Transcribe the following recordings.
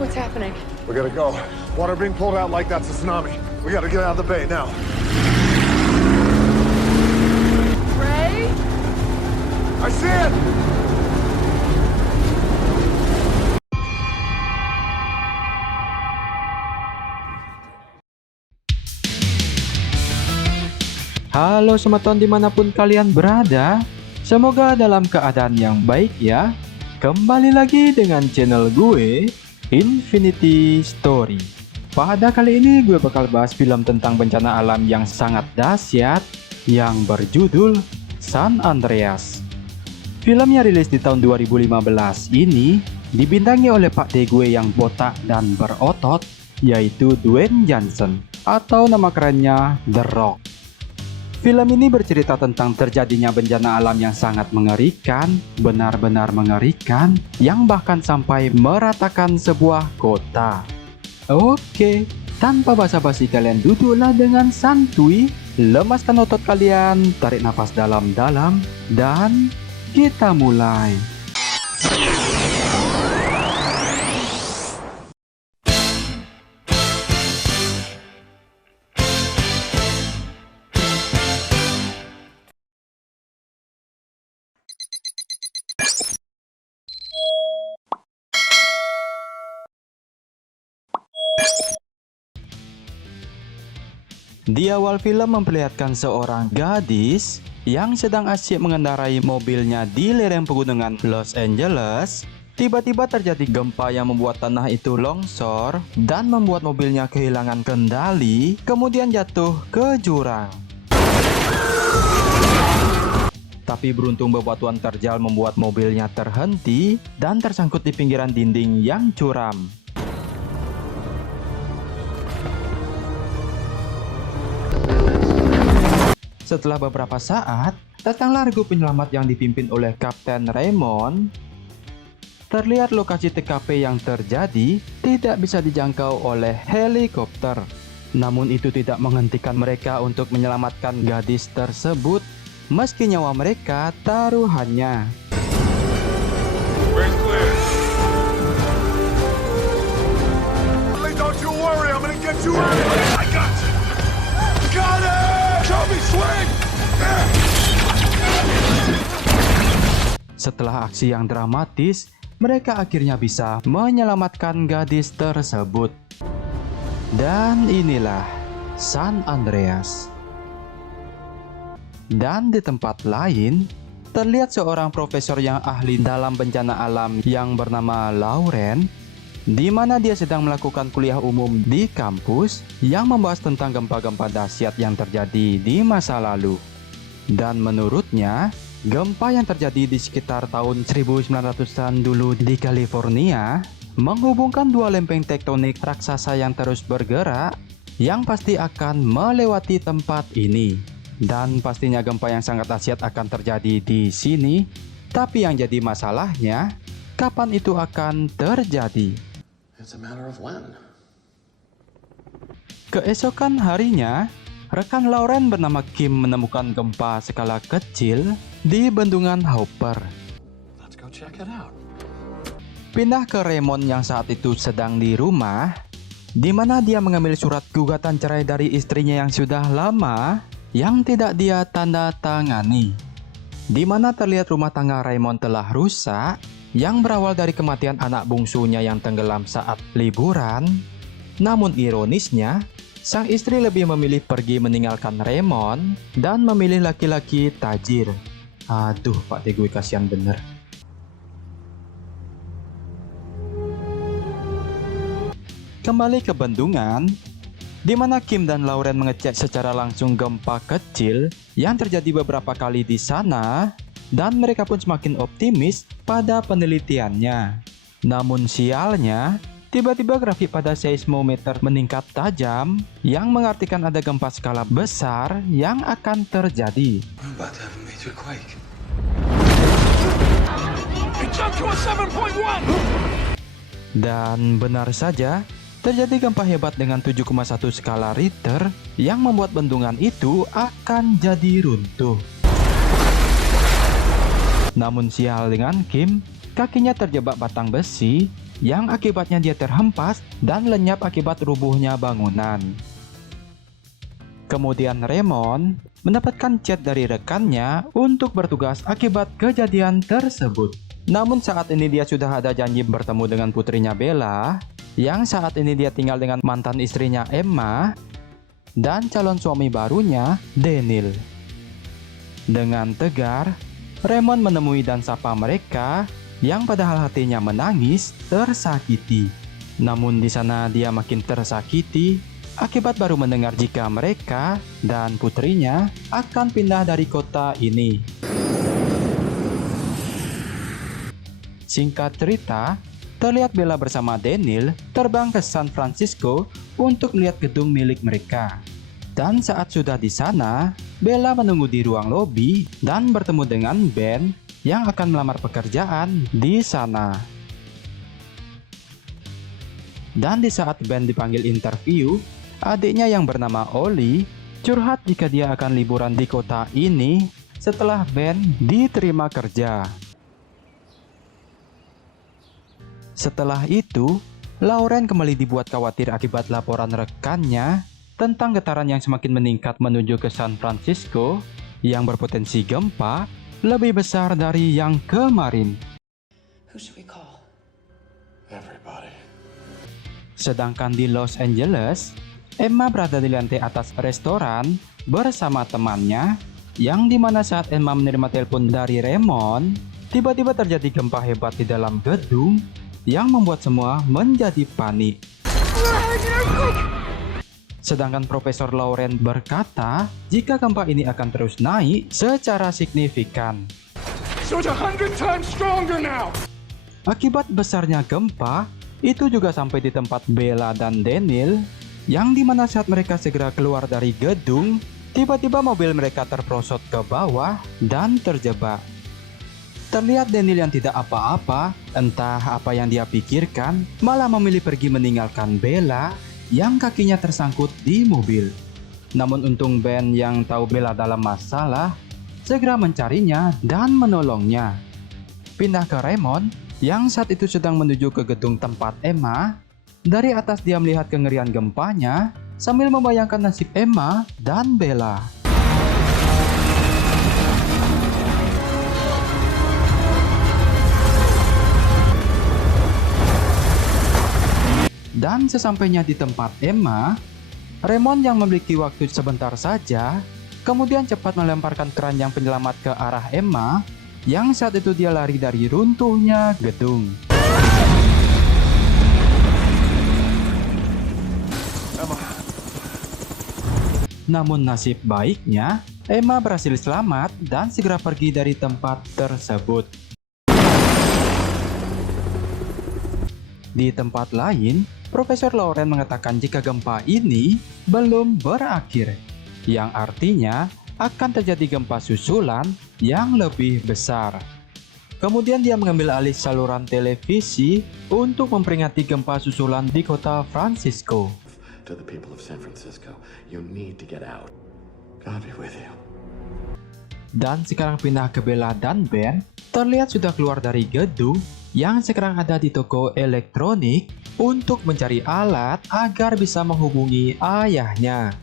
What's happening? We gotta go. Water being pulled out like that's a tsunami. We gotta get out of the bay now. Ray? I see it! Halo semeton dimanapun kalian berada, semoga dalam keadaan yang baik ya. Kembali lagi dengan channel gue, Infinity Story. Pada kali ini gue bakal bahas film tentang bencana alam yang sangat dahsyat yang berjudul San Andreas. Filmnya rilis di tahun 2015 ini dibintangi oleh Pak D gue yang botak dan berotot, yaitu Dwayne Johnson atau nama kerennya The Rock. Film ini bercerita tentang terjadinya bencana alam yang sangat mengerikan, benar-benar mengerikan, yang bahkan sampai meratakan sebuah kota. Oke, tanpa basa-basi kalian duduklah dengan santuy, lemaskan otot kalian, tarik nafas dalam-dalam, dan kita mulai. Di awal film memperlihatkan seorang gadis yang sedang asyik mengendarai mobilnya di lereng pegunungan Los Angeles. Tiba-tiba terjadi gempa yang membuat tanah itu longsor dan membuat mobilnya kehilangan kendali, kemudian jatuh ke jurang. Tapi beruntung bebatuan terjal membuat mobilnya terhenti dan tersangkut di pinggiran dinding yang curam. Setelah beberapa saat, datanglah regu penyelamat yang dipimpin oleh Kapten Raymond. Terlihat lokasi TKP yang terjadi tidak bisa dijangkau oleh helikopter. Namun itu tidak menghentikan mereka untuk menyelamatkan gadis tersebut, meski nyawa mereka taruhannya. Don't you worry, I'm gonna get you out of here. I got you. Got it! Show me swing! Setelah aksi yang dramatis, mereka akhirnya bisa menyelamatkan gadis tersebut. Dan inilah San Andreas. Dan di tempat lain, terlihat seorang profesor yang ahli dalam bencana alam yang bernama Lauren, di mana dia sedang melakukan kuliah umum di kampus yang membahas tentang gempa-gempa dahsyat yang terjadi di masa lalu. Dan menurutnya, gempa yang terjadi di sekitar tahun 1900-an dulu di California menghubungkan dua lempeng tektonik raksasa yang terus bergerak yang pasti akan melewati tempat ini. Dan pastinya gempa yang sangat dahsyat akan terjadi di sini. Tapi yang jadi masalahnya, kapan itu akan terjadi? It's a matter of when. Keesokan harinya, rekan Lauren bernama Kim menemukan gempa skala kecil di bendungan Hooper. Let's go check it out. Pindah ke Raymond yang saat itu sedang di rumah, di mana dia mengambil surat gugatan cerai dari istrinya yang sudah lama yang tidak dia tanda tangani. Di mana terlihat rumah tangga Raymond telah rusak, yang berawal dari kematian anak bungsunya yang tenggelam saat liburan. Namun ironisnya, sang istri lebih memilih pergi meninggalkan Raymond dan memilih laki-laki tajir. Aduh, Pak D gue kasihan bener. Kembali ke bendungan, di mana Kim dan Lauren mengecek secara langsung gempa kecil yang terjadi beberapa kali di sana, dan mereka pun semakin optimis pada penelitiannya. Namun sialnya, tiba-tiba grafik pada seismometer meningkat tajam yang mengartikan ada gempa skala besar yang akan terjadi. I'm about to have a major quake. Dan benar saja, terjadi gempa hebat dengan 7,1 skala Richter yang membuat bendungan itu akan jadi runtuh. Namun sial dengan Kim, kakinya terjebak batang besi yang akibatnya dia terhempas dan lenyap akibat rubuhnya bangunan. Kemudian Raymond mendapatkan chat dari rekannya untuk bertugas akibat kejadian tersebut. Namun saat ini dia sudah ada janji bertemu dengan putrinya Bella, yang saat ini dia tinggal dengan mantan istrinya Emma dan calon suami barunya Daniel. Dengan tegar, Raymond menemui dan sapa mereka yang padahal hatinya menangis tersakiti. Namun di sana dia makin tersakiti akibat baru mendengar jika mereka dan putrinya akan pindah dari kota ini. Singkat cerita, terlihat Bella bersama Daniel terbang ke San Francisco untuk melihat gedung milik mereka. Dan saat sudah di sana, Bella menunggu di ruang lobi dan bertemu dengan Ben yang akan melamar pekerjaan di sana. Dan di saat Ben dipanggil interview, adiknya yang bernama Ollie curhat jika dia akan liburan di kota ini setelah Ben diterima kerja. Setelah itu, Lauren kembali dibuat khawatir akibat laporan rekannya tentang getaran yang semakin meningkat menuju ke San Francisco yang berpotensi gempa lebih besar dari yang kemarin. Who should we call? Everybody. Sedangkan di Los Angeles, Emma berada di lantai atas restoran bersama temannya, yang dimana saat Emma menerima telepon dari Raymond, tiba-tiba terjadi gempa hebat di dalam gedung yang membuat semua menjadi panik. Sedangkan Profesor Lauren berkata jika gempa ini akan terus naik secara signifikan. So it's 100 times stronger now! Akibat besarnya gempa, itu juga sampai di tempat Bella dan Daniel, yang dimana saat mereka segera keluar dari gedung, tiba-tiba mobil mereka terprosot ke bawah dan terjebak. Terlihat Daniel yang tidak apa-apa, entah apa yang dia pikirkan, malah memilih pergi meninggalkan Bella yang kakinya tersangkut di mobil. Namun untung Ben yang tahu Bella dalam masalah, segera mencarinya dan menolongnya. Pindah ke Raymond, yang saat itu sedang menuju ke gedung tempat Emma. Dari atas dia melihat kengerian gempanya sambil membayangkan nasib Emma dan Bella. Dan sesampainya di tempat Emma, Raymond yang memiliki waktu sebentar saja kemudian cepat melemparkan keranjang penyelamat ke arah Emma, yang saat itu dia lari dari runtuhnya gedung. Namun nasib baiknya, Emma berhasil selamat dan segera pergi dari tempat tersebut. Di tempat lain, Profesor Lauren mengatakan jika gempa ini belum berakhir, yang artinya akan terjadi gempa susulan yang lebih besar. Kemudian dia mengambil alih saluran televisi untuk memperingati gempa susulan di kota Francisco. To the people of San Francisco, you need to get out. God be with you. Dan sekarang pindah ke Bella dan Ben, terlihat sudah keluar dari gedung yang sekarang ada di toko elektronik untuk mencari alat agar bisa menghubungi ayahnya.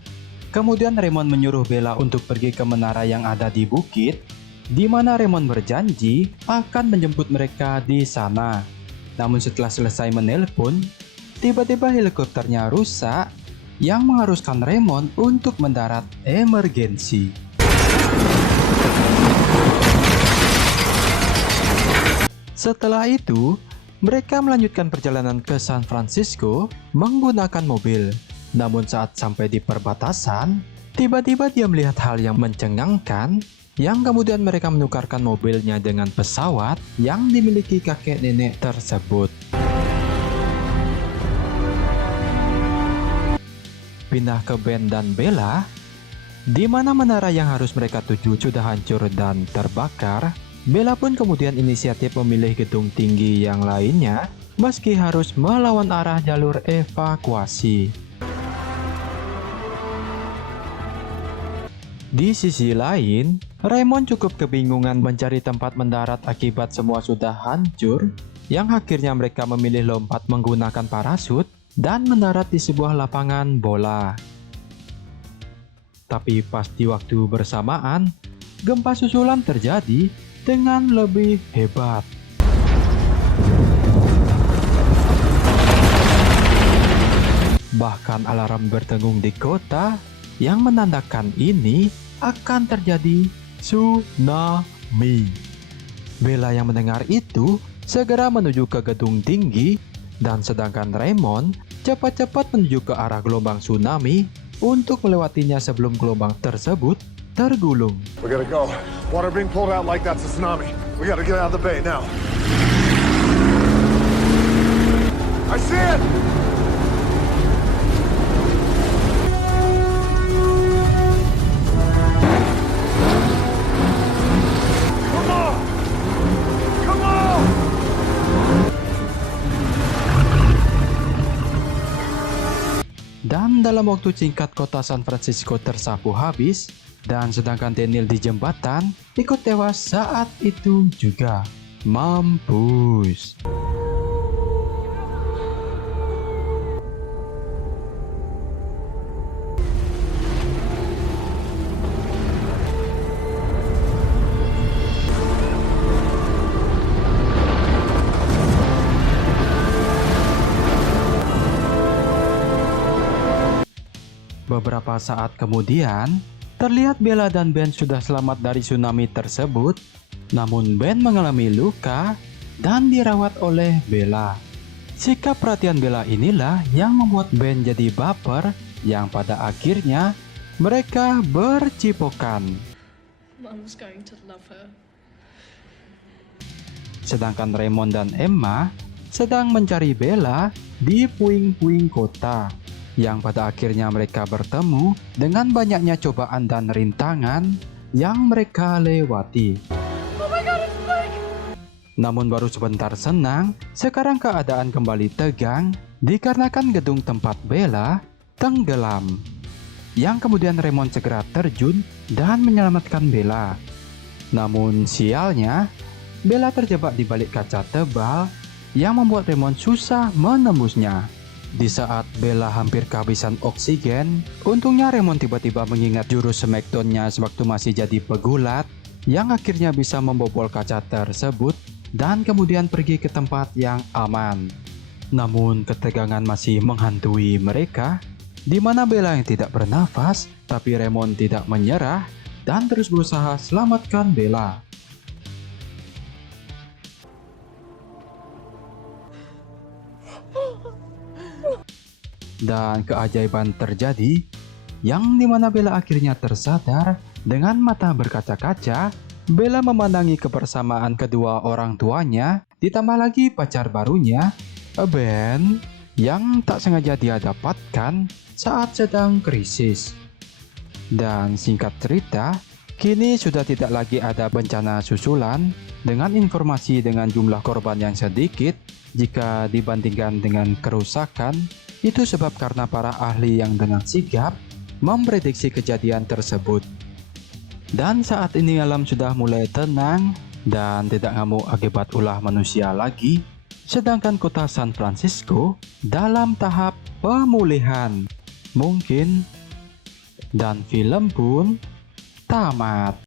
Kemudian Raymond menyuruh Bella untuk pergi ke menara yang ada di bukit, di mana Raymond berjanji akan menjemput mereka di sana. Namun setelah selesai menelpon, tiba-tiba helikopternya rusak yang mengharuskan Raymond untuk mendarat emergensi. Setelah itu, mereka melanjutkan perjalanan ke San Francisco menggunakan mobil. Namun saat sampai di perbatasan, tiba-tiba dia melihat hal yang mencengangkan, yang kemudian mereka menukarkan mobilnya dengan pesawat yang dimiliki kakek nenek tersebut. Pindah ke Ben dan Bella, di mana menara yang harus mereka tuju sudah hancur dan terbakar. Bella pun kemudian inisiatif memilih gedung tinggi yang lainnya, meski harus melawan arah jalur evakuasi. Di sisi lain, Raymond cukup kebingungan mencari tempat mendarat akibat semua sudah hancur, yang akhirnya mereka memilih lompat menggunakan parasut dan mendarat di sebuah lapangan bola. Tapi pas di waktu bersamaan, gempa susulan terjadi dengan lebih hebat. Bahkan alarm berdengung di kota yang menandakan ini akan terjadi tsunami. Bella yang mendengar itu segera menuju ke gedung tinggi, dan sedangkan Raymond cepat-cepat menuju ke arah gelombang tsunami untuk melewatinya sebelum gelombang tersebut tergulung. We gotta go. Water being pulled out like that's a tsunami. We gotta get out of the bay now. I see it! Come on! Come on! Dan dalam waktu singkat kota San Francisco tersapu habis, dan sedangkan Daniel di jembatan ikut tewas saat itu juga. Mampus. Beberapa saat kemudian, terlihat Bella dan Ben sudah selamat dari tsunami tersebut. Namun Ben mengalami luka dan dirawat oleh Bella. Sikap perhatian Bella inilah yang membuat Ben jadi baper, yang pada akhirnya mereka bercipokan. Mom's going to love her. Sedangkan Raymond dan Emma sedang mencari Bella di puing-puing kota, yang pada akhirnya mereka bertemu dengan banyaknya cobaan dan rintangan yang mereka lewati. Oh my god, it's big! Namun baru sebentar senang, sekarang keadaan kembali tegang dikarenakan gedung tempat Bella tenggelam. Yang kemudian Raymond segera terjun dan menyelamatkan Bella. Namun sialnya, Bella terjebak di balik kaca tebal yang membuat Raymond susah menembusnya. Di saat Bella hampir kehabisan oksigen, untungnya Raymond tiba-tiba mengingat jurus Smackdown-nya sewaktu masih jadi pegulat, yang akhirnya bisa membobol kaca tersebut dan kemudian pergi ke tempat yang aman. Namun ketegangan masih menghantui mereka, di mana Bella yang tidak bernafas, tapi Raymond tidak menyerah dan terus berusaha selamatkan Bella. Dan keajaiban terjadi, yang dimana Bella akhirnya tersadar. Dengan mata berkaca-kaca, Bella memandangi kebersamaan kedua orang tuanya, ditambah lagi pacar barunya, Ben, yang tak sengaja dia dapatkan saat sedang krisis. Dan singkat cerita, kini sudah tidak lagi ada bencana susulan dengan informasi dengan jumlah korban yang sedikit jika dibandingkan dengan kerusakan. Itu sebab karena para ahli yang dengan sigap memprediksi kejadian tersebut. Dan saat ini alam sudah mulai tenang dan tidak ngamuk akibat ulah manusia lagi, sedangkan kota San Francisco dalam tahap pemulihan mungkin, dan film pun tamat.